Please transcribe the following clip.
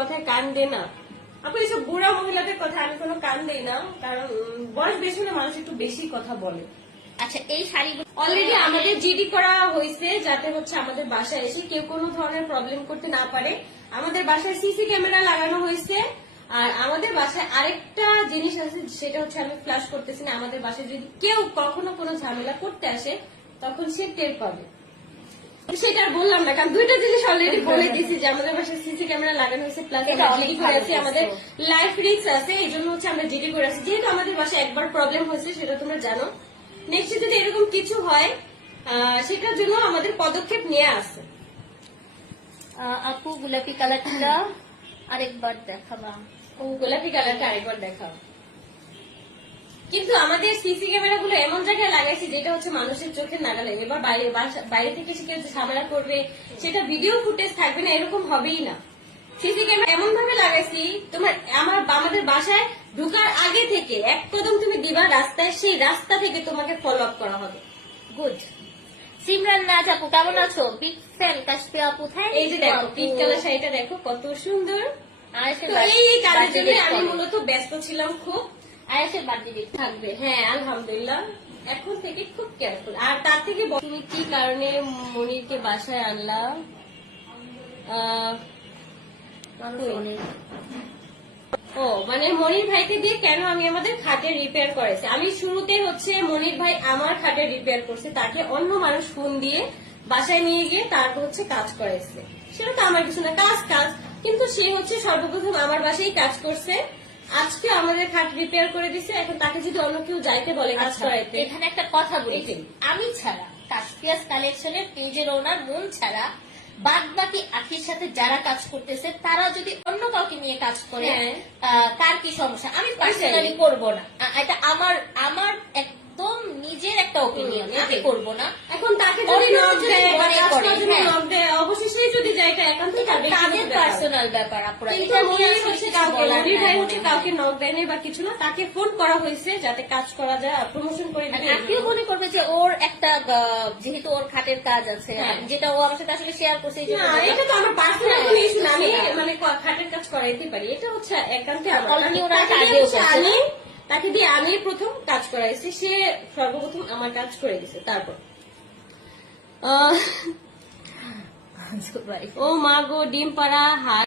কথায় কান দে না। আপু এইসব বুড়া মহিলাদের কথা আমি কোনো কান দেই না কারণ বয়স বেশি হলে মানুষ একটু বেশি কথা বলে। আচ্ছা এই শাড়িগুলো অলরেডি আমাদের জিডি করা হয়েছে যাতে হচ্ছে আমাদের বাসায় এসে কেউ কোনো ধরনের প্রবলেম করতে না পারে। আমাদের বাসায় সিসি ক্যামেরা লাগানো হয়েছে আর আমাদের বাসায় আরেকটা জিনিস আছে সেটা হচ্ছে আমি ফ্ল্যাশ করতেছি না আমাদের বাসায় যদি কেউ কখনো কোনো ঝামেলা করতে আসে তখন সে টের পাবে। সেটা বললাম না কারণ দুইটা জিনিস অলরেডি বলে দিয়েছি যে আমাদের বাসায় সিসি ক্যামেরা লাগানো হয়েছে প্লাস জিডি করে আমাদের লাইফ রিস্ক আছে এই জন্য হচ্ছে আমরা জিডি করে আছি। যেহেতু আমাদের বাসায় একবার প্রবলেম হয়েছে সেটা তোমরা জানো। নেক্সট যদি এরকম কিছু হয় সেটার জন্য আমাদের পদক্ষেপ নিয়ে আসে আহ, আপু গোলাপি কালারটা আরেকবার দেখাবা। ও গোলাপি কালারটা আরেকবার দেখাও। কিন্তু আমাদের সিসি ক্যামেরা গুলো লাগাইছি যেটা হচ্ছে মানুষের চোখে নাগালে। এবার বাইরে বাইরে থেকে এসে কেউ ঝামেলা করবে সেটা ভিডিও ফুটেজ থাকবে না এরকম হবেই না। সিসি ক্যামেরা এমন ভাবে লাগাইছি তোমার আমার আমাদের বাসায় ঢুকার আগে থেকে এক কদম তুমি দিবা রাস্তায় সেই রাস্তা থেকে তোমাকে ফলো আপ করা হবে। গুড সিমরান নাজ আপু কেমন আছো? বিগ ফ্যান কাশপি আপু এই যে দেখো পিঙ্ক কালার শাড়িটা দেখো কত সুন্দর। আর এই এই কাজের জন্য আমি মূলত ব্যস্ত ছিলাম খুব। আয়েশের বার্থডে থাকবে। হ্যাঁ আলহামদুলিল্লাহ। এখন থেকে খুব কেয়ারফুল আর তার থেকে তুমি কি কারণে মনিরকে বাসায় আনলা? ও মানে মনির ভাইকে দিয়ে কেন আমি আমাদের খাটের রিপেয়ার করেছি? আমি শুরুতে হচ্ছে মনির ভাই আমার খাটে রিপেয়ার করছে তাকে অন্য মানুষ ফোন দিয়ে বাসায় নিয়ে গিয়ে তারপর হচ্ছে কাজ করাইছে সেটা তো আমার কিছু না কাজ কাজ। কিন্তু সে হচ্ছে সর্বপ্রথম আমার বাসায় কাজ করছে। আজকে আমাদের খাট রিপেয়ার করে দিছে এখন তাকে যদি অন্য কেউ যাইতে বলে কাজ আচ্ছা, করাইতে। এখানে একটা কথা বলি। আমি ছাড়া কাশপিয়াস কালেকশনের পেজের ওনার মন ছাড়া বাদ বাকি আখির সাথে যারা কাজ করতেছে তারা যদি অন্য কাউকে নিয়ে কাজ করে হ্যাঁ। কার কি সমস্যা? আমি পার্সোনালি করব না। এটা আমার আমার একদম নিজের একটা ওপিনিয়ন আমি করব না। এখন তাকে যদি হ্যাঁ। অবশেষে যদি এটা একান্ত তার তাদের। পার্সোনাল ব্যাপার আপুরা। এটা নিয়ে হচ্ছে কাউকে মনির ভাই হচ্ছে কাউকে নক দেয়নি বা কিছু না তাকে ফোন করা হয়েছে যাতে কাজ করা যায় প্রমোশন করে আপনিও মনে করবে যে ওর একটা যেহেতু ওর খাটের কাজ আছে হ্যাঁ। যেটা ও আমার সাথে আসলে শেয়ার করছে। এটা তো আমার পার্সোনাল হ্যাঁ, ইস্যু না। আমি মানে খাটের কাজ করাইতে পারি। এটা হচ্ছে একান্তে আমার। তাকে দিয়ে আমি প্রথম কাজ করাইছি। সে সর্বপ্রথম আমার কাজ করে দিছে। তারপর। আহ, ও মা গো ডিম পাড়া হাত